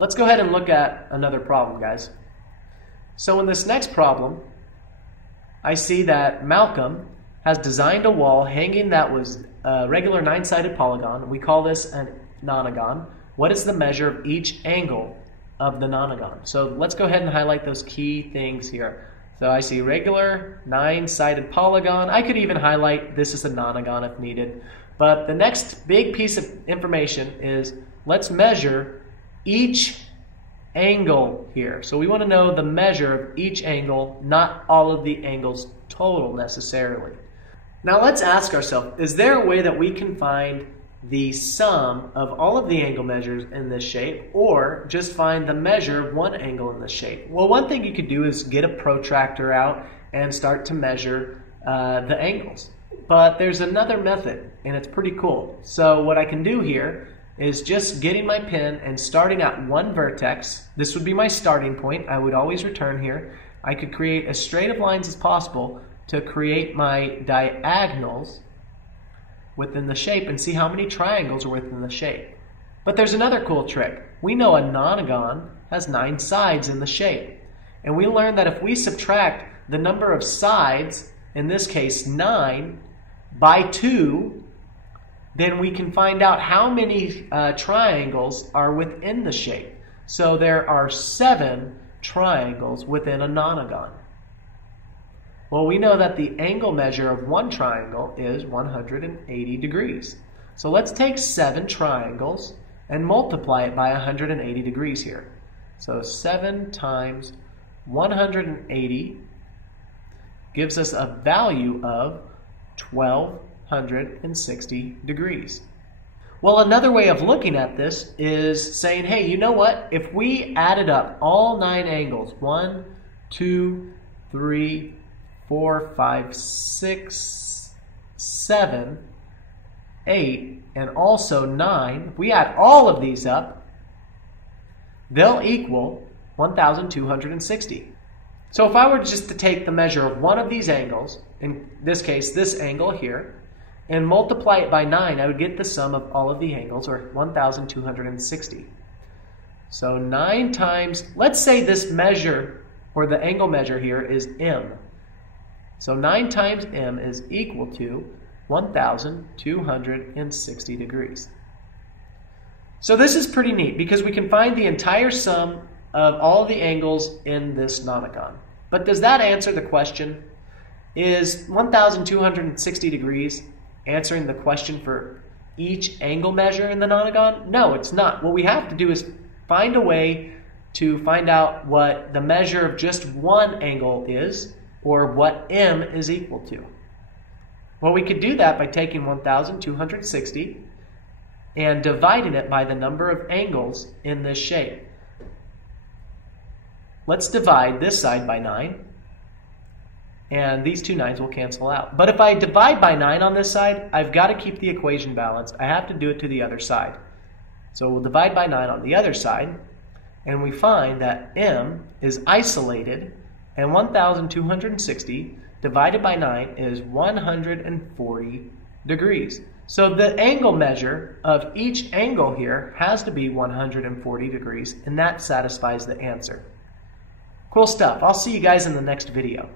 Let's go ahead and look at another problem, guys. So in this next problem, I see that Malcolm has designed a wall hanging that was a regular 9-sided polygon. We call this a nonagon. What is the measure of each angle of the nonagon? So let's go ahead and highlight those key things here. So I see regular 9-sided polygon. I could even highlight this is a nonagon if needed. But the next big piece of information is let's measure each angle here. So we want to know the measure of each angle, not all of the angles total necessarily. Now let's ask ourselves, is there a way that we can find the sum of all of the angle measures in this shape, or just find the measure of one angle in this shape? Well, one thing you could do is get a protractor out and start to measure the angles. But there's another method, and it's pretty cool. So what I can do here is just getting my pen and starting at one vertex. This would be my starting point. I would always return here. I could create as straight of lines as possible to create my diagonals within the shape and see how many triangles are within the shape. But there's another cool trick. We know a nonagon has 9 sides in the shape. And we learned that if we subtract the number of sides, in this case 9, by 2, then we can find out how many triangles are within the shape. So there are 7 triangles within a nonagon. Well, we know that the angle measure of one triangle is 180 degrees. So let's take 7 triangles and multiply it by 180 degrees here. So 7 times 180 gives us a value of 1260 degrees. Well, another way of looking at this is saying, hey, you know what? If we added up all 9 angles, 1, 2, 3, 4, 5, 6, 7, 8, and also 9, if we add all of these up, they'll equal 1,260. So if I were just to take the measure of one of these angles, in this case this angle here, and multiply it by 9, I would get the sum of all of the angles, or 1,260. So 9 times, let's say this measure, or the angle measure here, is m. So 9 times m is equal to 1,260 degrees. So this is pretty neat because we can find the entire sum of all the angles in this nonagon. But does that answer the question? Is 1,260 degrees answering the question for each angle measure in the nonagon? No, it's not. What we have to do is find a way to find out what the measure of just one angle is, or what m is equal to. Well, we could do that by taking 1,260 and dividing it by the number of angles in this shape. Let's divide this side by 9, and these two 9s will cancel out. But if I divide by 9 on this side, I've got to keep the equation balanced. I have to do it to the other side. So we'll divide by 9 on the other side, and we find that m is isolated, and 1,260 divided by 9 is 140 degrees. So the angle measure of each angle here has to be 140 degrees, and that satisfies the answer. Cool stuff. I'll see you guys in the next video.